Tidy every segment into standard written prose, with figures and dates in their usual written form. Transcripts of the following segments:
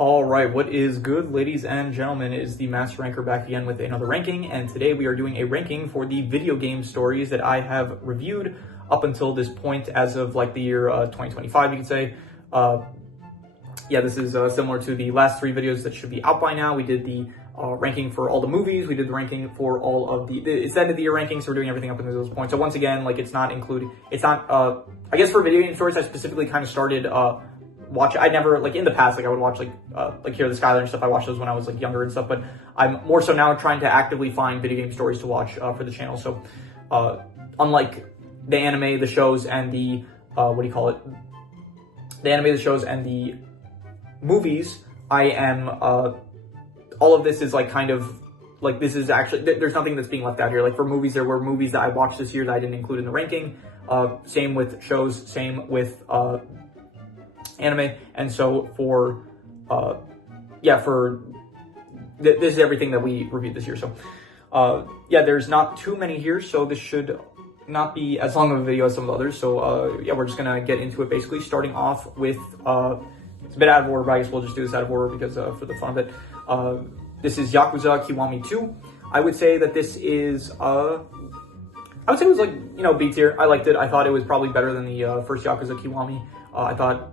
All right, what is good, ladies and gentlemen? It is the Master Ranker back again with another ranking, and today we are doing a ranking for the video game stories that I have reviewed up until this point as of like the year 2025, you can say. Yeah, this is similar to the last three videos that should be out by now. We did the ranking for all the movies. We did the ranking for all of it's the end of the year rankings, so we're doing everything up until those points. So once again, like I guess for video game stories, I specifically kind of started I never, like in the past, like I would watch like Here the Skylar and stuff. I watched those when I was like younger and stuff, but I'm more so now trying to actively find video game stories to watch for the channel. So unlike the anime, the shows, and the the anime, the shows, and the movies, I am all of this is like kind of like, this is actually, there's nothing that's being left out here. Like for movies, there were movies that I watched this year that I didn't include in the ranking. Same with shows, same with anime. And so for this is everything that we reviewed this year. So yeah, there's not too many here, so this should not be as long of a video as some of the others. So yeah, we're just gonna get into it, basically starting off with it's a bit out of order, but I guess we'll just do this out of order because for the fun of it. This is Yakuza Kiwami 2. I would say that this is I would say it was like, you know, B tier. I liked it. I thought it was probably better than the first Yakuza Kiwami. I thought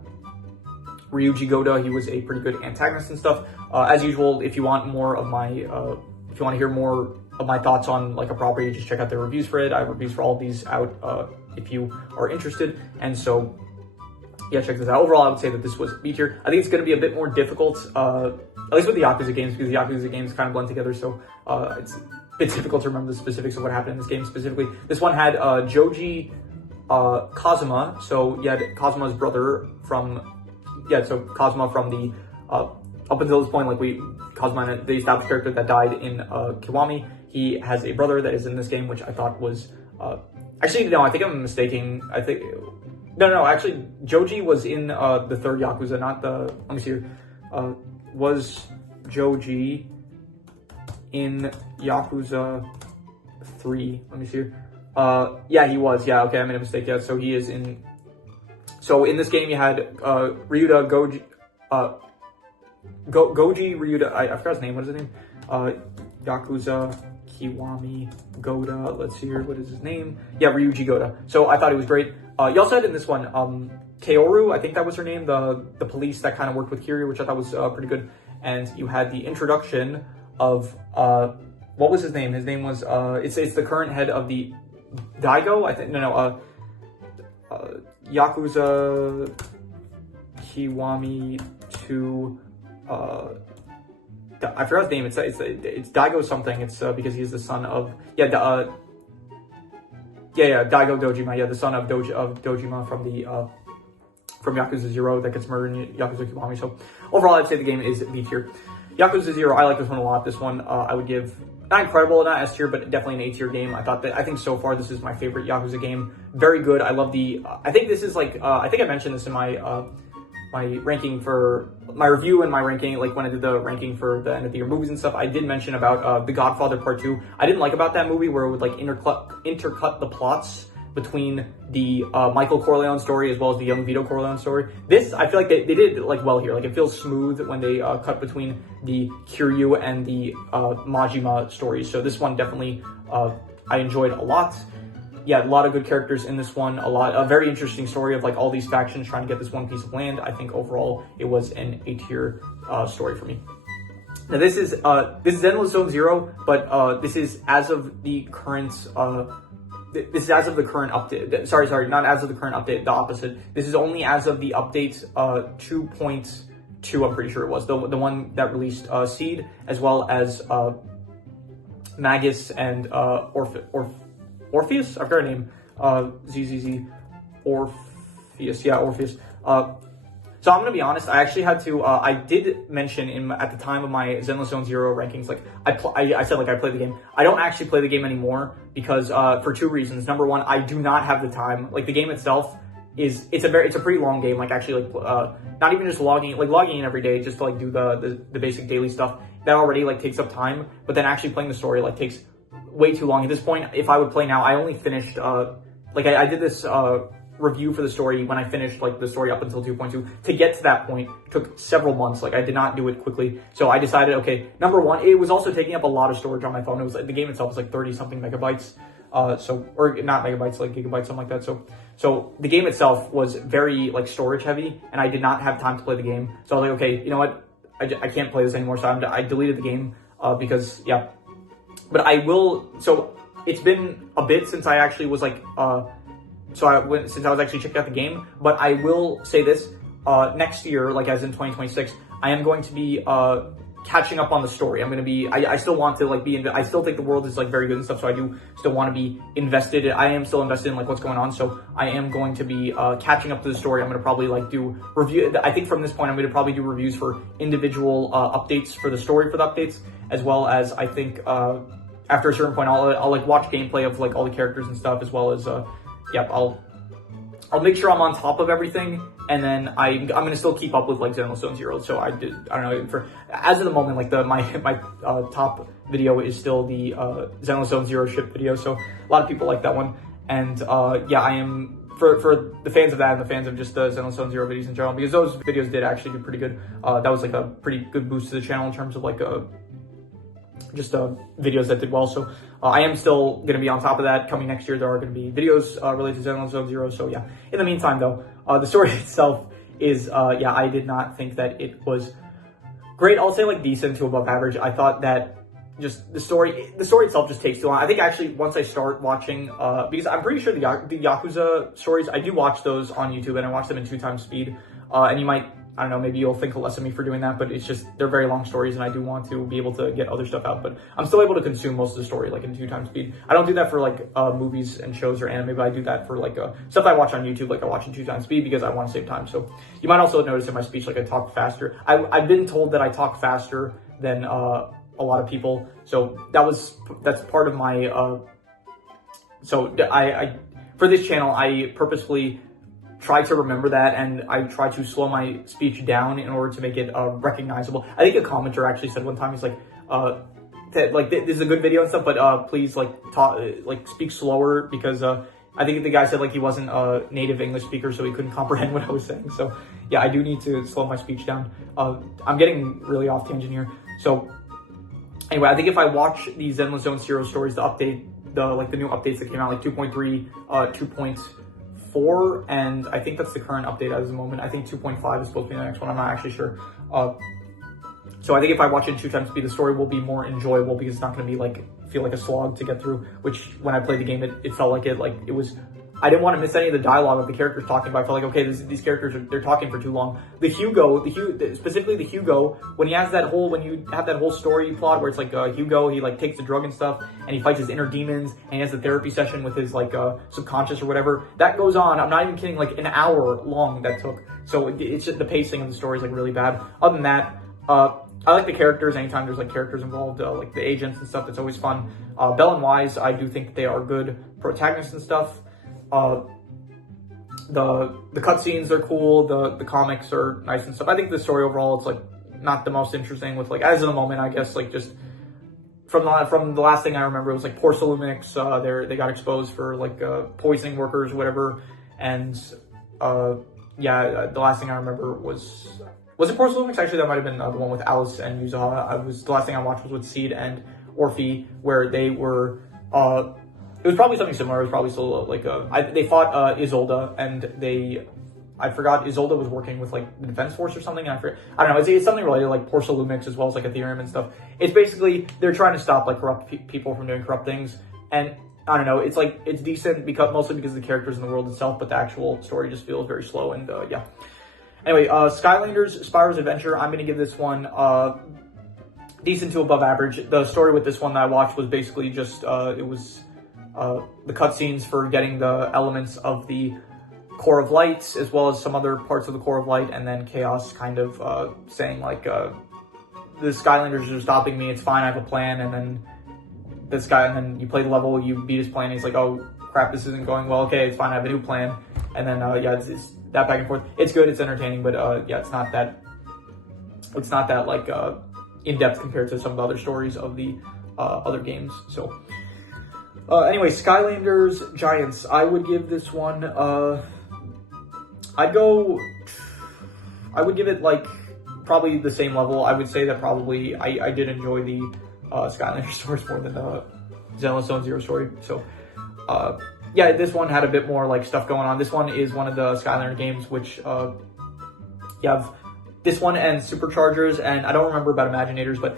Ryuji Goda, he was a pretty good antagonist and stuff. As usual, if you want more of my, if you want to hear more of my thoughts on like a property, just check out the reviews for it. I have reviews for all of these out if you are interested. And so, yeah, check this out. Overall, I would say that this was B tier. I think it's going to be a bit more difficult, at least with the Yakuza games, because the Yakuza games kind of blend together. So it's a bit difficult to remember the specifics of what happened in this game specifically. This one had Joji Kazuma. So you had Kazuma's brother from... Yeah, so Kazuma from the, up until this point, like Kazuma, the established character that died in Kiwami, he has a brother that is in this game, which I thought was, actually, no, I think I'm mistaking. No, actually, Joji was in the third Yakuza, not the, let me see here. Was Joji in Yakuza 3? Let me see here. Yeah, he was, yeah, okay, I made a mistake, yeah, so he is in... So in this game, you had Ryuda Goji, Goji Ryuda. I forgot his name. What is his name? Yakuza Kiwami Goda. Let's see here. What is his name? Yeah, Ryuji Goda. So I thought he was great. You also had in this one Kaoru. I think that was her name. The police that kind of worked with Kiryu, which I thought was pretty good. And you had the introduction of what was his name? His name was it's the current head of the Daigo. I think Yakuza Kiwami 2, I forgot his name. It's Daigo something. It's because he's the son of Daigo Dojima. Yeah, the son of Dojima from the from Yakuza 0 that gets murdered in Yakuza Kiwami. So overall, I'd say the game is B tier. Yakuza 0, I like this one a lot. This one I would give not incredible, not S tier, but definitely an A tier game. I think so far this is my favorite Yakuza game. Very good. I love the. I think this is like. I think I mentioned this in my my ranking for my review and my ranking, like when I did the ranking for the end of the year movies and stuff. I did mention about The Godfather Part 2. I didn't like about that movie where it would like intercut the plots between the Michael Corleone story as well as the young Vito Corleone story. This, I feel like they did like well here. Like it feels smooth when they cut between the Kiryu and the Majima stories. So this one definitely I enjoyed a lot. Yeah, a lot of good characters in this one. A very interesting story of like all these factions trying to get this one piece of land. I think overall it was an A tier story for me. Now this is Zenless Zone Zero, but this is as of the current. This is as of the current update. Sorry, not as of the current update. The opposite. This is only as of the update 2.2. I'm pretty sure it was the one that released Seed, as well as Magus and Orpheus. I forgot her name. ZZZ Orpheus. Yeah, Orpheus. So I'm gonna be honest. I actually had to. I did mention at the time of my Zenless Zone Zero rankings, like I said, like I play the game. I don't actually play the game anymore because for two reasons. Number one, I do not have the time. Like the game itself it's a pretty long game. Like actually, like not even just logging in every day just to like do the basic daily stuff. That already like takes up time. But then actually playing the story like takes way too long. At this point, if I would play now, I only finished like I did this review for the story when I finished like the story up until 2.2. To get to that point took several months. Like I did not do it quickly. So I decided, okay, number one, it was also taking up a lot of storage on my phone. It was like the game itself was like 30 something megabytes. Or not megabytes, like gigabytes, something like that. So the game itself was very like storage heavy, and I did not have time to play the game. So I was like, okay, you know what? I can't play this anymore. So I deleted the game, because yeah, but I will. So it's been a bit since I actually was like, since I was actually checking out the game, but I will say this, next year, like as in 2026, I am going to be, catching up on the story. I'm going to be, I still want to like I still think the world is like very good and stuff. So I do still want to be invested. I am still invested in like what's going on. So I am going to be, catching up to the story. I'm going to probably like do review. I think from this point, I'm going to probably do reviews for individual, updates for the story for the updates, as well as I think, after a certain point, I'll like watch gameplay of like all the characters and stuff, as well as, yeah, I'll make sure I'm on top of everything, and then I'm gonna still keep up with like Xenostone Zero. So I don't know, for as of the moment, like my top video is still the Xenostone Zero ship video. So a lot of people like that one, and yeah, I am for the fans of that and the fans of just the Xenostone Zero videos in general, because those videos did actually do pretty good. That was like a pretty good boost to the channel in terms of like just videos that did well. So I am still going to be on top of that. Coming next year, there are going to be videos related to Xenostone Zero. So yeah, in the meantime though, the story itself is, yeah, I did not think that it was great. I'll say like decent to above average. I thought that just the story itself just takes too long. I think actually once I start watching, because I'm pretty sure the Yakuza stories, I do watch those on YouTube, and I watch them in 2x speed. And you might, I don't know, maybe you'll think less of me for doing that, but it's just, they're very long stories, and I do want to be able to get other stuff out, but I'm still able to consume most of the story like in 2x speed. I don't do that for like movies and shows or anime, but I do that for like stuff I watch on YouTube, like I watch in 2x speed because I want to save time. So you might also notice in my speech, like I talk faster. I've been told that I talk faster than a lot of people. So that's part of my, so I for this channel, I purposefully try to remember that, and I try to slow my speech down in order to make it recognizable. I think a commenter actually said one time, he's like, that like this is a good video and stuff, but please like talk, like speak slower, because I think the guy said like he wasn't a native English speaker, so he couldn't comprehend what I was saying. So yeah, I do need to slow my speech down. I'm getting really off tangent here. So anyway, I think if I watch the Xenostone Zero stories, the new updates that came out, like 2.3, 2.4, and I think that's the current update as of the moment. I think 2.5 is supposed to be the next one. I'm not actually sure. So I think if I watch it in 2x speed, the story will be more enjoyable, because it's not going to be like feel like a slog to get through. Which when I played the game, it felt like it was. I didn't want to miss any of the dialogue of the characters talking, but I felt like, okay, these characters they're talking for too long. Specifically the Hugo, when you have that whole story plot where it's like Hugo, he like takes the drug and stuff, and he fights his inner demons, and he has a therapy session with his like subconscious or whatever. That goes on, I'm not even kidding, like an hour long that took. So it's just the pacing of the story is like really bad. Other than that, I like the characters. Anytime there's like characters involved, like the agents and stuff, that's always fun. Bell and Wise, I do think they are good protagonists and stuff. The cutscenes are cool. The comics are nice and stuff. I think the story overall, it's like not the most interesting. With like as of the moment, I guess like just from the last thing I remember, it was like Porcelumix. They got exposed for like poisoning workers, whatever. And yeah, the last thing I remember was it Porcelumix? Actually, that might have been the one with Alice and Yuzaha. The last thing I watched was with Seed and Orphe, where they were. It was probably something similar. It was probably still like they fought Isolde, and I forgot Isolde was working with like the Defense Force or something. And I don't know. It's something related to like Porcelumix, as well as like Ethereum and stuff. It's basically they're trying to stop like corrupt people from doing corrupt things. And I don't know. It's like it's decent mostly because of the characters in the world itself, but the actual story just feels very slow. And yeah. Anyway, Skylanders Spyro's Adventure. I'm gonna give this one decent to above average. The story with this one that I watched was basically just it was. The cutscenes for getting the elements of the Core of Light, as well as some other parts of the Core of Light, and then Chaos kind of saying like, the Skylanders are stopping me, it's fine, I have a plan, and then and then you play the level, you beat his plan, and he's like, oh crap, this isn't going well, okay, it's fine, I have a new plan, and then yeah, it's that back and forth. It's good, it's entertaining, but yeah, it's not that like in-depth compared to some of the other stories of the other games, so. Anyway, Skylanders Giants. I would give this one I would give it like probably the same level. I would say that probably I did enjoy the Skylander stories more than the Zenless Zone Zero story. So yeah, this one had a bit more like stuff going on. This one is one of the Skylander games which you have this one and Superchargers, and I don't remember about Imaginators, but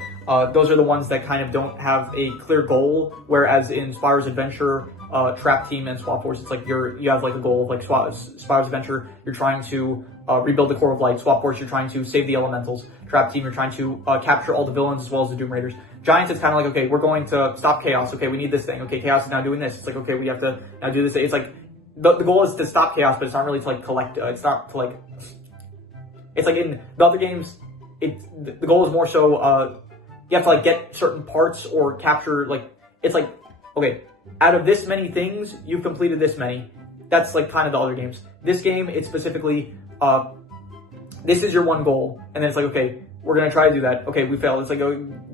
those are the ones that kind of don't have a clear goal, whereas in Spyro's Adventure, Trap Team and Swap Force, it's like you have like a goal of like Spyro's Adventure, you're trying to rebuild the Core of Light. Swap Force, you're trying to save the elementals. Trap Team, you're trying to capture all the villains as well as the Doom Raiders. Giants, it's kind of like, okay, we're going to stop Chaos. Okay, we need this thing. Okay, Chaos is now doing this. It's like, okay, we have to now do this. It's like, the goal is to stop Chaos, but it's not really to like collect, it's not to like, it's like in the other games, the goal is more so, you have to like get certain parts or capture, like, it's like, okay, out of this many things, you've completed this many. That's like kind of the other games. This game, it's specifically, this is your one goal. And then it's like, okay, we're going to try to do that. Okay, we failed. It's like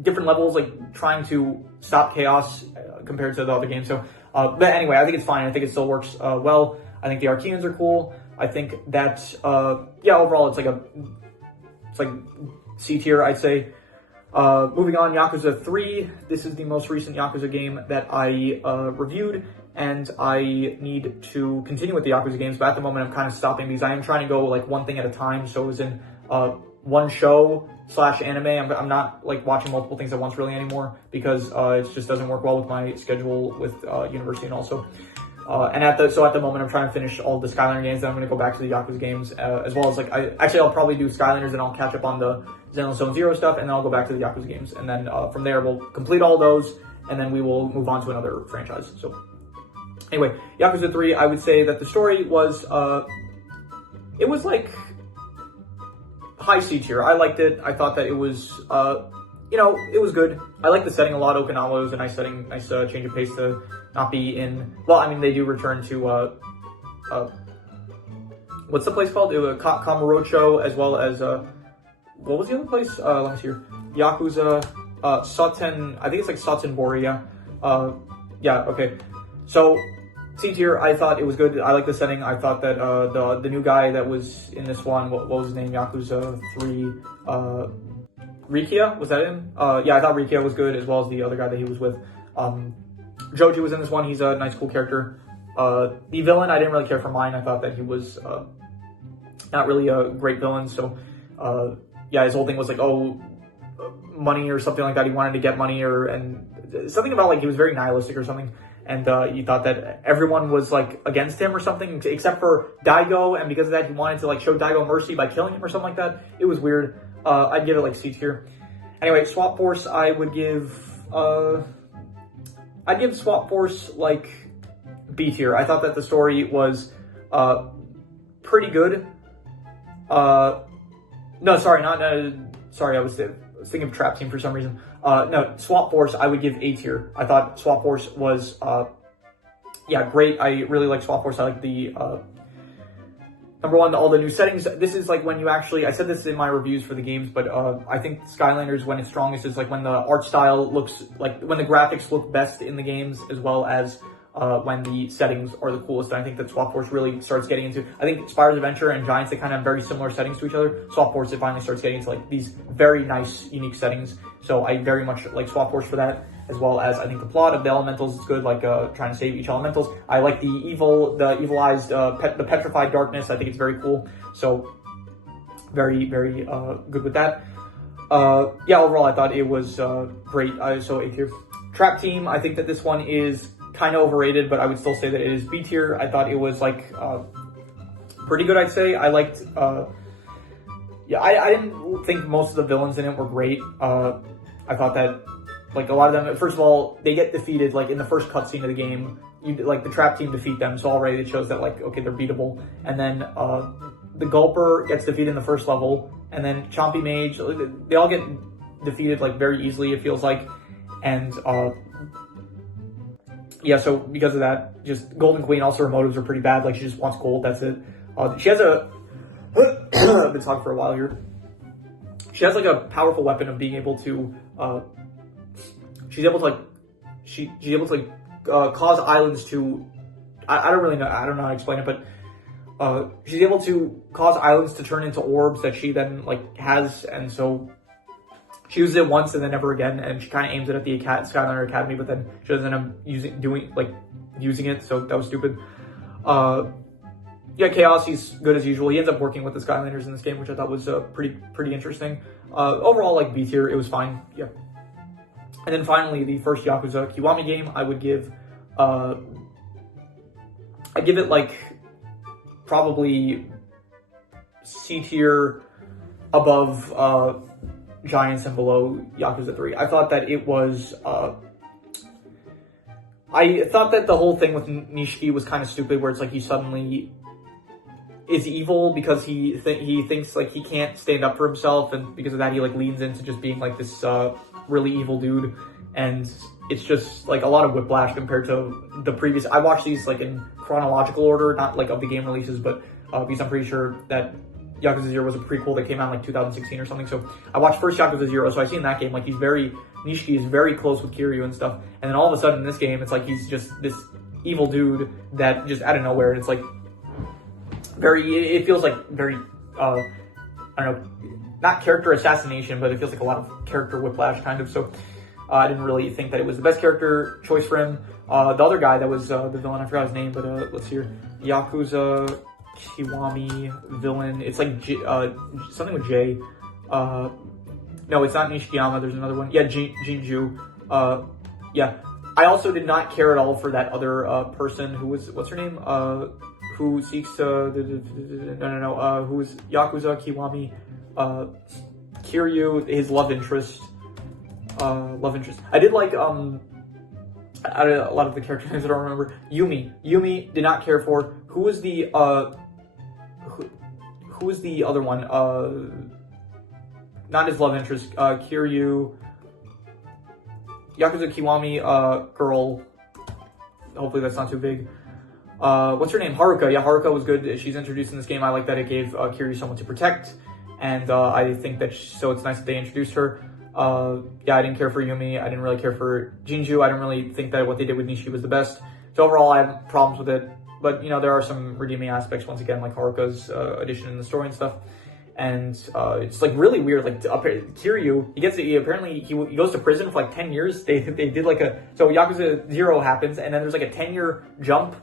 different levels, like trying to stop Chaos compared to the other games. So, but anyway, I think it's fine. I think it still works well. I think the Archeans are cool. I think that, yeah, overall, it's like C tier, I'd say. Moving on, Yakuza 3. This is the most recent Yakuza game that I reviewed, and I need to continue with the Yakuza games, but at the moment I'm kind of stopping because I am trying to go like one thing at a time. So it was in one show / anime. I'm not like watching multiple things at once really anymore because it just doesn't work well with my schedule with university and also. And at the moment, I'm trying to finish all the Skylander games. Then I'm going to go back to the Yakuza games, as well as like I'll probably do Skylanders, and I'll catch up on the Zenless Zone Zero stuff, and then I'll go back to the Yakuza games, and then from there we'll complete all those, and then we will move on to another franchise. So anyway, Yakuza 3, I would say that the story was it was like high C tier. I liked it. I thought that it was you know, it was good. I like the setting a lot. Okinawa was a nice setting, nice change of pace to not be in, well, I mean, they do return to, what's the place called? It was Kamurocho, as well as, what was the other place? Let me see here. Yakuza, Soten, I think it's like Sotenbori, yeah. Yeah, okay. So, C tier, I thought it was good. I like the setting. I thought that, the new guy that was in this one, what was his name? Yakuza 3, Rikia, was that him? Yeah, I thought Rikia was good, as well as the other guy that he was with. Joji was in this one. He's a nice, cool character. The villain, I didn't really care for mine. I thought that he was not really a great villain. So, yeah, his whole thing was like, oh, money or something like that. He wanted to get money and something about like he was very nihilistic or something. And he thought that everyone was like against him or something, except for Daigo. And because of that, he wanted to like show Daigo mercy by killing him or something like that. It was weird. I'd give it like C tier. Anyway, Swap Force, I would give, I'd give Swap Force like B tier. I thought that the story was pretty good. No, sorry, sorry, I was thinking of Trap Team for some reason. No, Swap Force, I would give A tier. I thought Swap Force was, yeah, great. I really like Swap Force. I like the, number one, all the new settings. This is like when you actually, I said this in my reviews for the games, but I think Skylanders, when it's strongest, is like when the art style looks, like when the graphics look best in the games, as well as when the settings are the coolest. And I think that Swap Force really starts getting into, I think Spyro's Adventure and Giants, they kind of have very similar settings to each other. Swap Force, it finally starts getting into like these very nice, unique settings. So I very much like Swap Force for that, as well as I think the plot of the elementals is good, like trying to save each elementals. I like the evilized, the petrified darkness. I think it's very cool. So very, very good with that. Yeah, overall, I thought it was great. So A tier. Trap Team, I think that this one is kind of overrated, but I would still say that it is B tier. I thought it was like pretty good, I'd say. I liked, yeah, I didn't think most of the villains in it were great. I thought that like a lot of them, first of all, they get defeated like in the first cutscene of the game. Like the Trap Team defeat them, so already it shows that like, okay, they're beatable. And then the Gulper gets defeated in the first level, and then Chompy Mage, they all get defeated like very easily, it feels like. And yeah, so because of that, just Golden Queen, also her motives are pretty bad. Like she just wants gold, that's it. She has a, I've been talking for a while here. She has like a powerful weapon of being able to, she's able to like cause islands to, I don't really know, I don't know how to explain it, but she's able to cause islands to turn into orbs that she then like has, and so she uses it once and then never again, and she kind of aims it at the Skyliner Academy, but then she doesn't end up using it, so that was stupid. Yeah, Chaos, he's good as usual. He ends up working with the Skyliners in this game, which I thought was pretty interesting. Overall, like B tier, it was fine. Yeah. And then finally, the first Yakuza Kiwami game, I would give, I give it like probably C tier above Giants and below Yakuza 3. I thought that it was, I thought that the whole thing with Nishiki was kind of stupid, where it's like he suddenly is evil because he thinks like he can't stand up for himself, and because of that he like leans into just being like this really evil dude, and it's just like a lot of whiplash compared to the previous. I watched these like in chronological order, not like of the game releases, but because I'm pretty sure that Yakuza 0 was a prequel that came out in like 2016 or something. So I watched first Yakuza 0, so I seen that game, like Nishiki is very close with Kiryu and stuff, and then all of a sudden in this game, it's like he's just this evil dude that just out of nowhere, and it's like it feels like very, I don't know, not character assassination, but it feels like a lot of character whiplash kind of, so I didn't really think that it was the best character choice for him. The other guy that was the villain, I forgot his name, but let's see here, Yakuza Kiwami villain, it's like something with J, no, it's not Nishikiyama, there's another one, yeah, Jinju, yeah. I also did not care at all for that other person who was, what's her name, who seeks to, who's Yakuza Kiwami, Kiryu, his love interest. I did like, a lot of the character names I don't remember. Yumi did not care for. Who was the other one? Not his love interest, Kiryu, Yakuza Kiwami, girl. Hopefully that's not too big. What's her name? Haruka. Yeah, Haruka was good. She's introduced in this game. I like that it gave Kiryu someone to protect, and I think that so it's nice that they introduced her. Yeah, I didn't care for Yumi. I didn't really care for Jinju. I didn't really think that what they did with Nishi was the best. So overall, I have problems with it. But you know, there are some redeeming aspects once again, like Haruka's addition in the story and stuff. And it's like really weird. Like Kiryu, he goes to prison for like 10 years. They did like so Yakuza 0 happens, and then there's like a 10-year jump.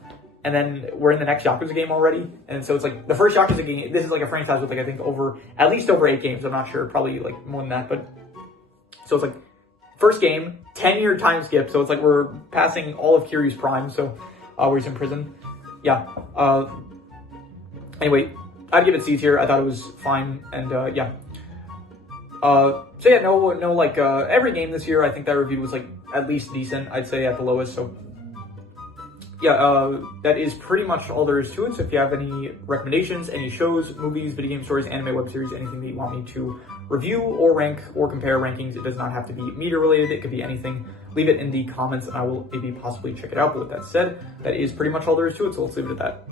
And then we're in the next Yakuza game already. And so it's like the first Yakuza game, this is like a franchise with like, I think at least over 8 games. I'm not sure, probably like more than that. But so it's like first game, 10-year time skip. So it's like we're passing all of Kiryu's prime. So where he's in prison. Yeah. Anyway, I'd give it C tier. I thought it was fine. And yeah. So yeah, no, like every game this year, I think that I reviewed was like at least decent. I'd say at the lowest. So yeah, that is pretty much all there is to it. So if you have any recommendations, any shows, movies, video game stories, anime, web series, anything that you want me to review or rank or compare rankings, it does not have to be media related. It could be anything. Leave it in the comments and I will maybe possibly check it out. But with that said, that is pretty much all there is to it. So let's leave it at that.